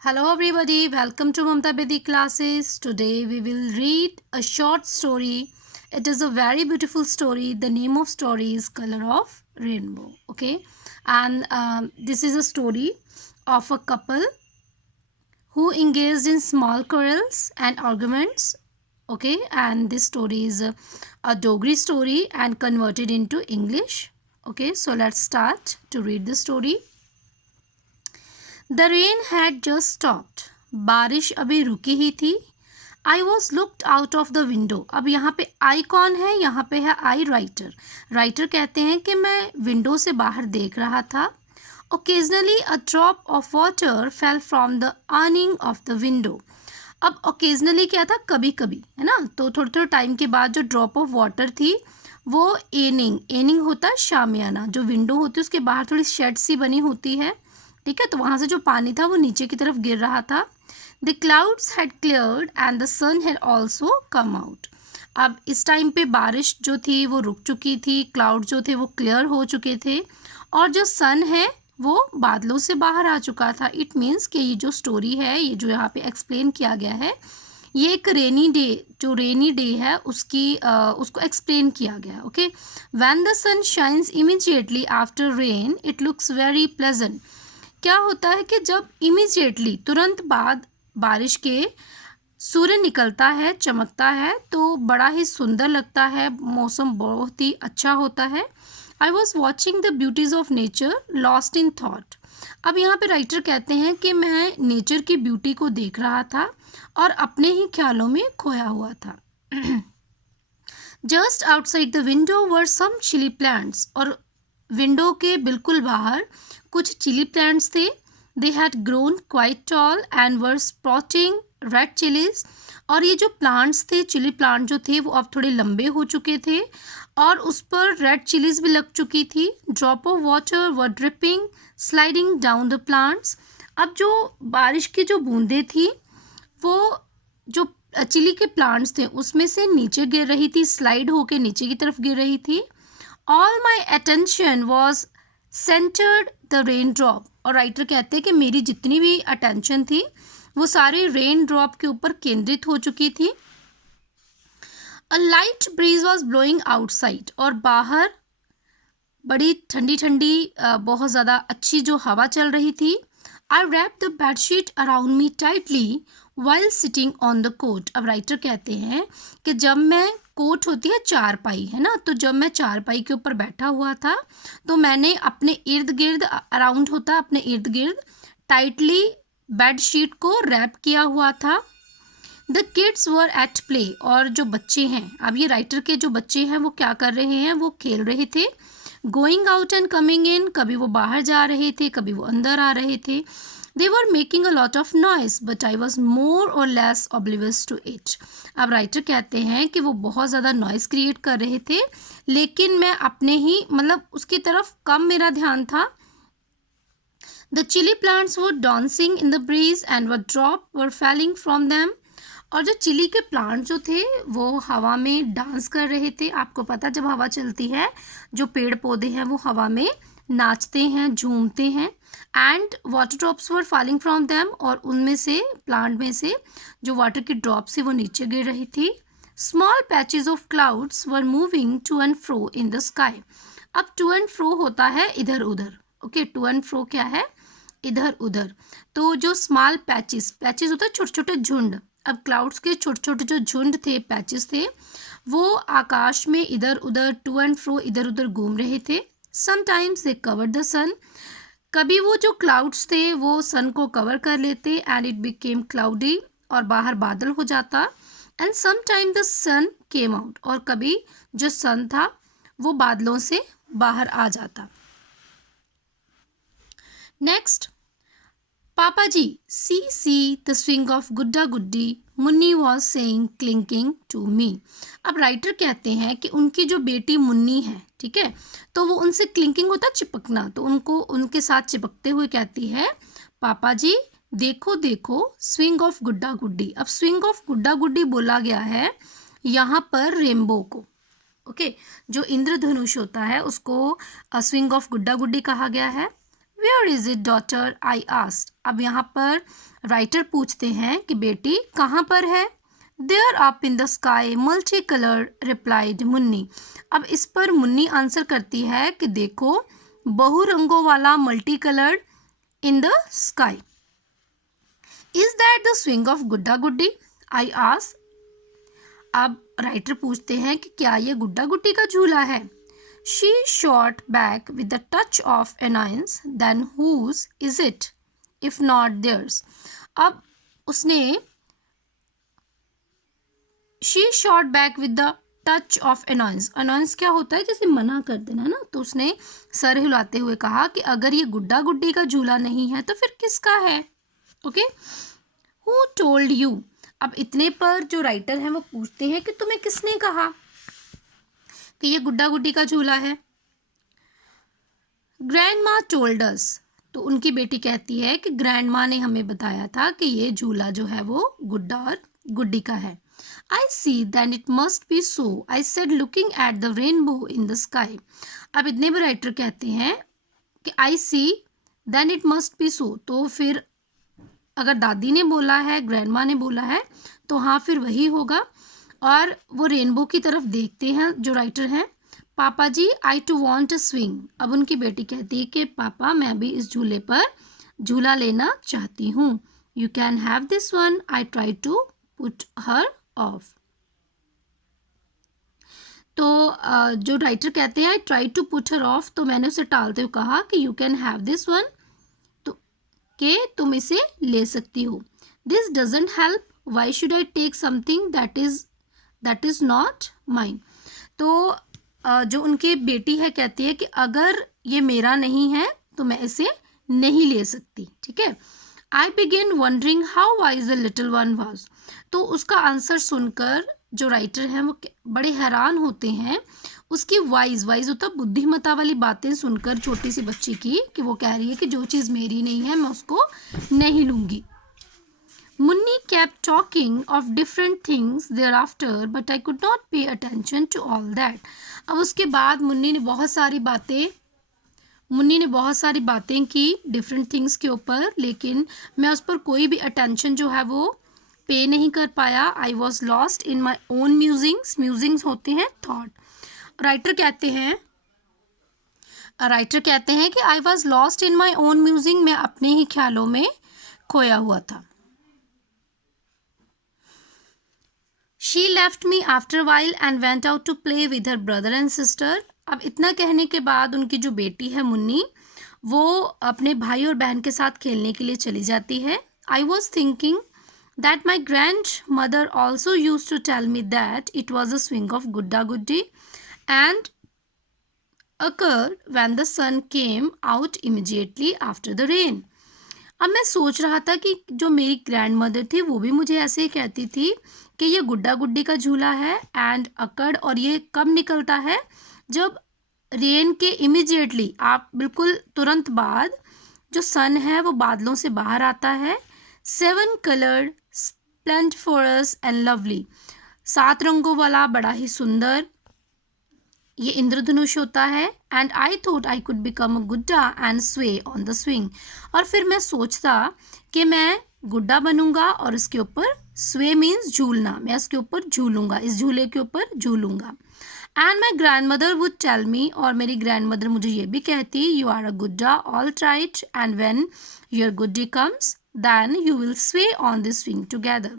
Hello everybody, welcome to Mamta Bedi classes. Today we will read a short story. It is a very beautiful story. The name of story is Color of Rainbow. Okay, and this is a story of a couple who engaged in small quarrels and arguments. Okay, and this story is a Dogri story and converted into English. Okay, so let's start to read the story. The rain had just stopped. बारिश अभी रुकी ही थी. I was looked out of the window. अब यहाँ पे I कौन है? यहाँ पे है I writer. Writer कहते हैं कि मैं विंडो से बाहर देख रहा था. Occasionally a drop of water fell from the awning of the window. अब occasionally क्या था? कभी कभी, है ना? तो थोड़े थोड़े टाइम के बाद जो ड्रॉप ऑफ वाटर थी वो एनिंग होता है शामियाना. जो विंडो होती है उसके बाहर थोड़ी शेड सी बनी होती है, ठीक है. तो वहां से जो पानी था वो नीचे की तरफ गिर रहा था. The clouds had cleared and the sun had also come out. अब इस टाइम पे बारिश जो थी वो रुक चुकी थी, क्लाउड जो थे वो क्लियर हो चुके थे और जो सन है वो बादलों से बाहर आ चुका था. इट मीन्स कि ये जो स्टोरी है, ये जो यहाँ पे एक्सप्लेन किया गया है, ये एक रेनी डे है उसको एक्सप्लेन किया गया. Okay, when the sun shines immediately after rain it looks very pleasant. क्या होता है कि जब इमीडिएटली तुरंत बाद बारिश के सूर्य निकलता है, चमकता है, तो बड़ा ही सुंदर लगता है, मौसम बहुत ही अच्छा होता है. I was watching the beauties of nature lost in thought. अब यहाँ पे राइटर कहते हैं कि मैं नेचर की ब्यूटी को देख रहा था और अपने ही ख्यालों में खोया हुआ था. Just outside the window were some chilli plants. और विंडो के बिल्कुल बाहर कुछ चिली प्लांट्स थे. They had grown quite tall and were sprouting red chillies. और ये जो प्लांट्स थे, चिली प्लांट जो थे वो अब थोड़े लंबे हो चुके थे और उस पर रेड चिलीज भी लग चुकी थी. Drop of water were dripping sliding down the plants. अब जो बारिश की जो बूंदें थी वो जो चिली के प्लांट्स थे उसमें से नीचे गिर रही थी, स्लाइड होके नीचे की तरफ गिर रही थी. All my attention was centred the rain drop. और राइटर कहते हैं कि मेरी जितनी भी अटेंशन थी वो सारी रेन ड्रॉप के ऊपर केंद्रित हो चुकी थी. A light breeze was blowing outside. और बाहर बड़ी ठंडी ठंडी बहुत ज़्यादा अच्छी जो हवा चल रही थी. I wrap the bedsheet around me tightly while sitting on the cot. अब राइटर कहते हैं कि जब मैं, कोट होती है चारपाई, है ना, तो जब मैं चारपाई के ऊपर बैठा हुआ था तो मैंने अपने इर्द गिर्द, अराउंड होता है अपने इर्द गिर्द, टाइटली बेडशीट को रैप किया हुआ था. The kids were at play. और जो बच्चे हैं, अब ये राइटर के जो बच्चे हैं वो क्या कर रहे हैं, वो खेल रहे थे. Going out and coming in. कभी वो बाहर जा रहे थे, कभी वो अंदर आ रहे थे. They were making a lot of noise, but I was more or less oblivious to it. अब राइटर कहते हैं कि वो बहुत ज़्यादा नॉइस क्रिएट कर रहे थे लेकिन मैं अपने ही उसकी तरफ कम मेरा ध्यान था. The chili plants were dancing in the breeze and a drop were falling from them. और जो चिली के प्लांट जो थे वो हवा में डांस कर रहे थे. आपको पता, जब हवा चलती है जो पेड़ पौधे हैं वो हवा में नाचते हैं, झूमते हैं. And water drops were falling from them. और उनमें से, प्लांट में से जो वाटर की ड्रॉप्स थी वो नीचे गिर रही थी. Small patches of clouds were moving to and fro in the sky. अब टू एंड फ्रो होता है इधर उधर. ओके, टू एंड फ्रो क्या है, इधर उधर. तो जो स्मॉल पैचेस होता है छोटे छोटे झुंड. अब क्लाउड्स के छोटे छोटे जो झुंड थे, पैचेस थे, वो आकाश में इधर उधर, टू एंड फ्रो, इधर उधर घूम रहे थे. समटाइम्स दे कवर्ड द सन. कभी वो जो क्लाउड्स थे वो सन को कवर कर लेते एंड इट बिकेम क्लाउडी. और बाहर बादल हो जाता. And sometime the sun came out. और कभी जो सन था वो बादलों से बाहर आ जाता. नेक्स्ट, पापा जी, see the swing of Gudda Guddi, Munni was saying clinking to me. अब राइटर कहते हैं कि उनकी जो बेटी मुन्नी है, ठीक है, तो वो उनसे क्लिंकिंग होता है चिपकना, तो उनको उनके साथ चिपकते हुए कहती है, पापा जी देखो देखो स्विंग ऑफ गुड्डा गुड्डी. अब स्विंग ऑफ गुड्डा गुड्डी बोला गया है यहाँ पर रेनबो को. ओके, जो इंद्रधनुष होता है उसको स्विंग ऑफ गुड्डा गुड्डी कहा गया है. Where is it daughter, I asked. अब यहाँ पर राइटर पूछते हैं कि बेटी कहाँ पर है। There up in the sky multi colour, replied Munni. अब इस पर मुन्नी आंसर करती है कि देखो बहु रंगों वाला multi coloured in the sky. Is that the swing of Gudda Guddi, I asked. अब राइटर पूछते हैं कि क्या ये गुड्डा गुड्डी का झूला है। She shot back with a touch of annoyance, then whose is it, if not theirs? अब उसने she shot back with the touch of annoyance. Annoyance क्या होता है, जैसे मना कर देना ना, तो उसने सर हिलाते हुए कहा कि अगर ये गुड्डा गुड्डी का झूला नहीं है तो फिर किसका है। Okay, Who told you? अब इतने पर जो राइटर है वो पूछते हैं कि तुम्हें किसने कहा कि ये गुड्डा गुड्डी का झूला है। ग्रैंड माँ टोल्ड अस। तो उनकी बेटी कहती है कि ग्रैंड माँ ने हमें बताया था कि ये झूला जो है वो गुड्डा और गुड्डी का है। I see then it must be so, I said looking at the rainbow in the sky. अब इतने भी राइटर कहते हैं कि I see then it must be so, तो फिर अगर दादी ने बोला है, ग्रैंड माँ ने बोला है, तो हाँ फिर वही होगा। और वो रेनबो की तरफ देखते हैं जो राइटर हैं। पापा जी आई टू वॉन्ट अ स्विंग। अब उनकी बेटी कहती है कि पापा मैं भी इस झूले पर झूला लेना चाहती हूँ। You can have this one, I try to put her off. तो जो राइटर कहते हैं I try to put her off, तो मैंने उसे टालते हुए कहा कि you can have this one, तो कि तुम इसे ले सकती हो। This doesn't help, why should I take something that is not mine. तो जो उनकी बेटी है कहती है कि अगर ये मेरा नहीं है तो मैं इसे नहीं ले सकती। ठीक है, I begin wondering how wise the little one was. तो उसका आंसर सुनकर जो राइटर हैं वो बड़े हैरान होते हैं उसकी वाइज होता बुद्धिमता वाली बातें सुनकर छोटी सी बच्ची की, कि वो कह रही है कि जो चीज़ मेरी नहीं है मैं उसको नहीं लूँगी। Munni kept talking of different things thereafter, but I could not pay attention to all that. अब उसके बाद मुन्नी ने बहुत सारी बातें की डिफरेंट थिंग्स के ऊपर, लेकिन मैं उस पर कोई भी अटेंशन जो है वो पे नहीं कर पाया। I was lost in my own musings होते हैं थॉट। राइटर कहते हैं कि I was lost in my own musing, मैं अपने ही ख्यालों में खोया हुआ था। She left me after a while and went out to play with her brother and sister. अब इतना कहने के बाद उनकी जो बेटी है मुन्नी, वो अपने भाई और बहन के साथ खेलने के लिए चली जाती है। I was thinking that my grandmother also used to tell me that it was a swing of Gudda Guddi and occurred when the sun came out immediately after the rain. अब मैं सोच रहा था कि जो मेरी ग्रैंड मदर थी वो भी मुझे ऐसे ही कहती थी कि ये गुड्डा गुड्डी का झूला है एंड अकड़, और ये कब निकलता है, जब रेन के इमीडिएटली आप बिल्कुल तुरंत बाद जो सन है वो बादलों से बाहर आता है। 7 कलर्ड स्प्लेंडिफोरस एंड लवली, 7 रंगों वाला बड़ा ही सुंदर ये इंद्रधनुष होता है। And I thought I could become a गुड्डा एंड स्वे ऑन द स्विंग, और फिर मैं सोचता कि मैं गुड्डा बनूंगा और इसके ऊपर स्वे मीन्स झूलना, मैं इसके ऊपर झूलूंगा, इस झूले के ऊपर झूलूंगा। And my grandmother would tell me, और मेरी ग्रैंड मदर मुझे ये भी कहती, यू आर अ गुड्डा all right and when your गुड्डी comes then you will sway on this swing together.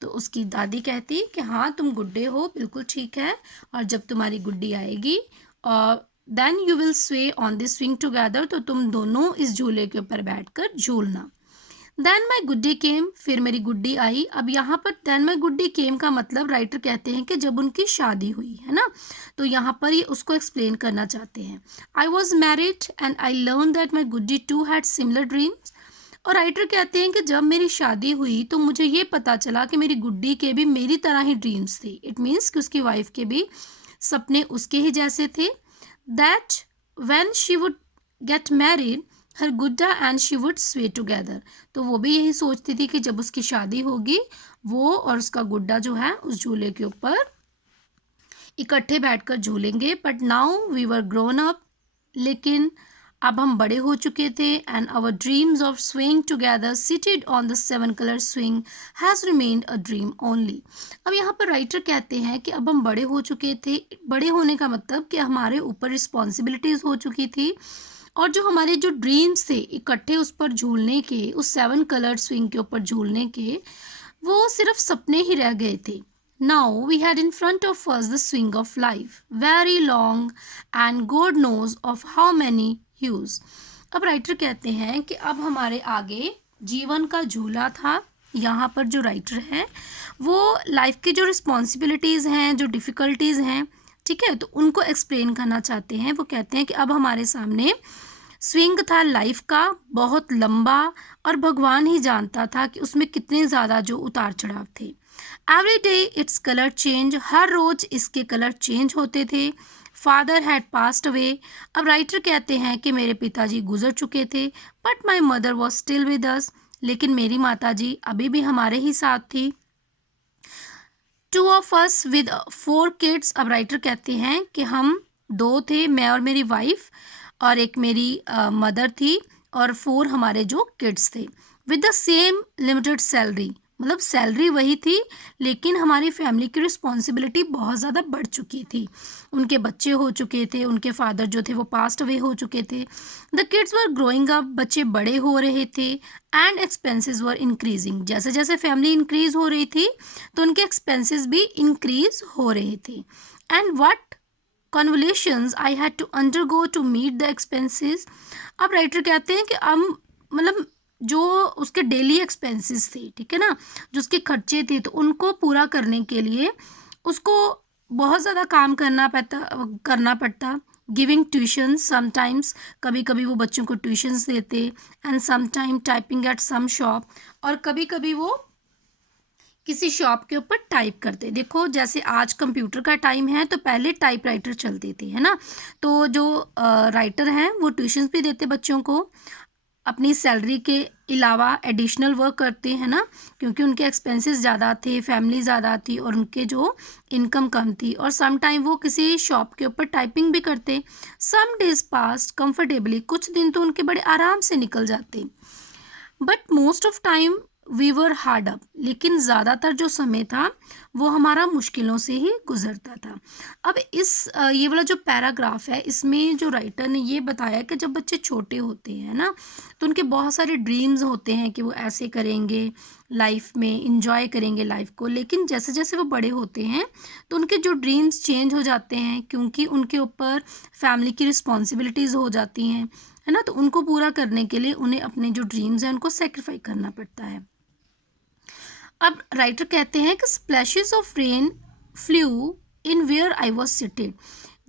तो उसकी दादी कहती कि हाँ तुम गुड्डे हो, बिल्कुल ठीक है, और जब तुम्हारी गुड्डी आएगी और then you will sway on this swing together, तो तुम दोनों इस झूले के ऊपर बैठकर झूलना। देन माई गुड्डी केम, फिर मेरी गुड्डी आई। अब यहाँ पर देन माई गुड्डी केम का मतलब राइटर कहते हैं कि जब उनकी शादी हुई है ना, तो यहाँ पर ये उसको एक्सप्लेन करना चाहते हैं। I was married and I learn that my Guddi too had similar dreams, और राइटर कहते हैं कि जब मेरी शादी हुई तो मुझे ये पता चला कि मेरी गुड्डी के भी मेरी तरह ही ड्रीम्स थे। इट मीन्स कि उसकी वाइफ के भी सपने उसके ही जैसे थे। That when she would get married हर गुड्डा एंड शी वुड स्वे टुगेदर, तो वो भी यही सोचती थी कि जब उसकी शादी होगी वो और उसका गुड्डा जो है उस झूले के ऊपर इकट्ठे बैठकर झूलेंगे। But now we were grown up, लेकिन अब हम बड़े हो चुके थे and our dreams of swing together seated on the 7 colour swing has remained a dream only. अब यहाँ पर राइटर कहते हैं कि अब हम बड़े हो चुके थे। बड़े होने का मतलब कि हमारे ऊपर रिस्पॉन्सिबिलिटीज़ हो चुकी थी और जो हमारे जो ड्रीम्स थे इकट्ठे उस पर झूलने के, उस 7 कलर स्विंग के ऊपर झूलने के, वो सिर्फ सपने ही रह गए थे। Now we had in front of us the swing of life, very long and God knows of how many hues. अब राइटर कहते हैं कि अब हमारे आगे जीवन का झूला था। यहाँ पर जो राइटर है वो लाइफ की जो रिस्पॉन्सिबिलिटीज़ हैं, जो डिफ़िकल्टीज़ हैं, ठीक है, तो उनको एक्सप्लेन करना चाहते हैं। वो कहते हैं कि अब हमारे सामने स्विंग था लाइफ का, बहुत लंबा, और भगवान ही जानता था कि उसमें कितने ज़्यादा जो उतार चढ़ाव थे। Every day it's colour change, हर रोज़ इसके कलर चेंज होते थे। Father had passed away. अब राइटर कहते हैं कि मेरे पिताजी गुजर चुके थे, but my mother was still with us, लेकिन मेरी माताजी अभी भी हमारे ही साथ थी। 2 of us with 4 kids। अब राइटर कहते हैं कि हम 2 थे, मैं और मेरी वाइफ, और एक मेरी मदर थी, और 4 हमारे जो किड्स थे। With the same limited salary, मतलब सैलरी वही थी लेकिन हमारी फैमिली की रिस्पॉन्सिबिलिटी बहुत ज़्यादा बढ़ चुकी थी। उनके बच्चे हो चुके थे, उनके फादर जो थे वो पास्ट अवे हो चुके थे। The kids were growing up, बच्चे बड़े हो रहे थे। एंड एक्सपेंसेस वर इंक्रीजिंग, जैसे जैसे फैमिली इंक्रीज हो रही थी तो उनके एक्सपेंसेस भी इंक्रीज हो रहे थे। And what convolutions I had to undergo to meet the expenses. अब राइटर कहते हैं कि अब मतलब जो उसके डेली एक्सपेंसेस थे, ठीक है ना, जो उसके खर्चे थे, तो उनको पूरा करने के लिए उसको बहुत ज़्यादा काम करना पड़ता। गिविंग ट्यूशन समटाइम्स, कभी कभी वो बच्चों को ट्यूशन्स देते। And sometime typing at some shop, और कभी कभी वो किसी शॉप के ऊपर टाइप करते। देखो जैसे आज कंप्यूटर का टाइम है तो पहले टाइपराइटर चलती थी, है ना, तो जो राइटर हैं वो ट्यूशन्स भी देते बच्चों को, अपनी सैलरी के अलावा एडिशनल वर्क करते हैं ना, क्योंकि उनके एक्सपेंसेस ज़्यादा थे, फैमिली ज़्यादा थी और उनके जो इनकम कम थी। और सम टाइम वो किसी शॉप के ऊपर टाइपिंग भी करते। सम डेज पास कंफर्टेबली, कुछ दिन तो उनके बड़े आराम से निकल जाते। But most of time we were hard up, लेकिन ज़्यादातर जो समय था वो हमारा मुश्किलों से ही गुजरता था। अब ये वाला जो पैराग्राफ है इसमें जो राइटर ने ये बताया कि जब बच्चे छोटे होते हैं ना तो उनके बहुत सारे ड्रीम्स होते हैं कि वो ऐसे करेंगे लाइफ में, इंजॉय करेंगे लाइफ को, लेकिन जैसे जैसे वो बड़े होते हैं तो उनके जो ड्रीम्स चेंज हो जाते हैं, क्योंकि उनके ऊपर फैमिली की रिस्पॉन्सिबिलिटीज़ हो जाती हैं, है ना, तो उनको पूरा करने के लिए उन्हें अपने जो ड्रीम्स हैं उनको सेक्रीफाई करना पड़ता है। अब राइटर कहते हैं कि splashes of rain flew in where I was seated,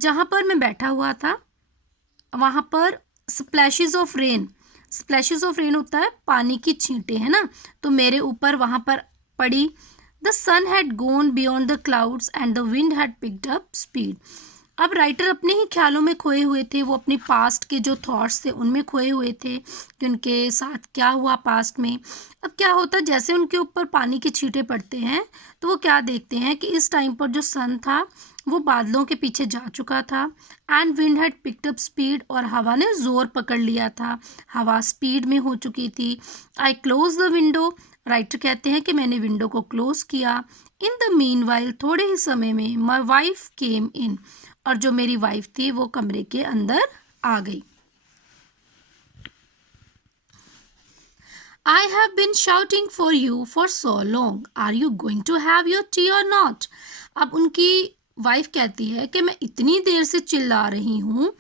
जहाँ पर मैं बैठा हुआ था वहाँ पर splashes of rain, splashes of rain होता है पानी की छींटे, है ना, तो मेरे ऊपर वहाँ पर पड़ी। The sun had gone beyond the clouds and the wind had picked up speed. अब राइटर अपने ही ख्यालों में खोए हुए थे, वो अपनी पास्ट के जो थॉट्स थे उनमें खोए हुए थे कि उनके साथ क्या हुआ पास्ट में। अब क्या होता, जैसे उनके ऊपर पानी के छींटे पड़ते हैं तो वो क्या देखते हैं कि इस टाइम पर जो सन था वो बादलों के पीछे जा चुका था। And wind had picked up speed, और हवा ने ज़ोर पकड़ लिया था, हवा स्पीड में हो चुकी थी। आई क्लोज द विंडो, राइटर कहते हैं कि मैंने विंडो को क्लोज किया। इन द मीनवाइल, थोड़े ही समय में, माई वाइफ केम इन, और जो मेरी वाइफ थी वो कमरे के अंदर आ गई। I have been shouting for you for so long. Are you going to have your tea or not? अब उनकी वाइफ कहती है कि मैं इतनी देर से चिल्ला रही हूँ,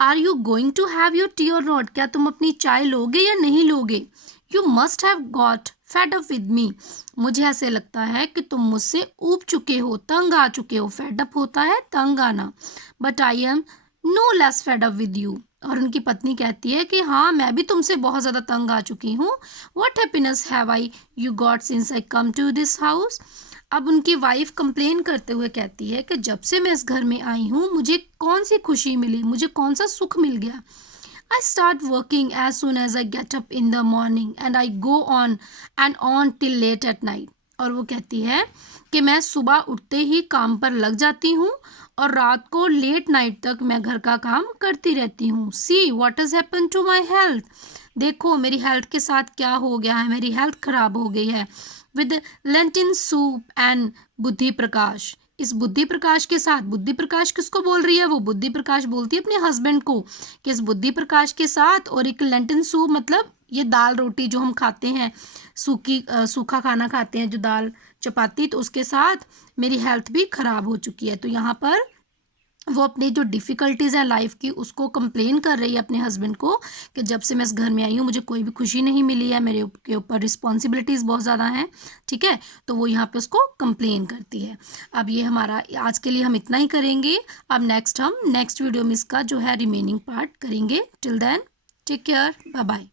Are you going to have your tea or not? क्या तुम अपनी चाय लोगे या नहीं लोगे? You must have got fed up with me. मुझे ऐसे लगता है कि तुम मुझसे ऊब चुके हो, तंग आ चुके हो। Fed up होता है तंग आना। But I am no less fed up with you. और उनकी पत्नी कहती है कि हाँ, मैं भी तुमसे बहुत ज़्यादा तंग आ चुकी हूँ। What happiness have I you got since I come to this house? अब उनकी वाइफ कंप्लेन करते हुए कहती है कि जब से मैं इस घर में आई हूँ मुझे कौन सी खुशी मिली, मुझे कौन सा सुख मिल गया। I start working as soon as I get up in the morning and I go on and on till late at night. और वो कहती है कि मैं सुबह उठते ही काम पर लग जाती हूँ और रात को लेट नाइट तक मैं घर का काम करती रहती हूँ। See what has happen to my health, देखो मेरी हेल्थ के साथ क्या हो गया है, मेरी हेल्थ खराब हो गई है। विद लेंटिन सूप एंड बुद्धि प्रकाश, इस बुद्धि प्रकाश के साथ, बुद्धि प्रकाश किसको बोल रही है, वो बुद्धि प्रकाश बोलती है अपने हस्बैंड को कि इस बुद्धि प्रकाश के साथ और एक लेंटिन सूप मतलब ये दाल रोटी जो हम खाते हैं, सूखा खाना खाते हैं जो दाल चपाती, तो उसके साथ मेरी हेल्थ भी खराब हो चुकी है। तो यहाँ पर वो अपनी जो डिफ़िकल्टीज़ है लाइफ की उसको कंप्लेन कर रही है अपने हस्बैंड को कि जब से मैं इस घर में आई हूँ मुझे कोई भी खुशी नहीं मिली है, मेरे के ऊपर रिस्पॉन्सिबिलिटीज़ बहुत ज़्यादा हैं, ठीक है। तो वो यहाँ पे उसको कंप्लेन करती है। अब ये हमारा आज के लिए हम इतना ही करेंगे। अब नेक्स्ट वीडियो में इसका जो है रिमेनिंग पार्ट करेंगे। Till then take care, bye bye.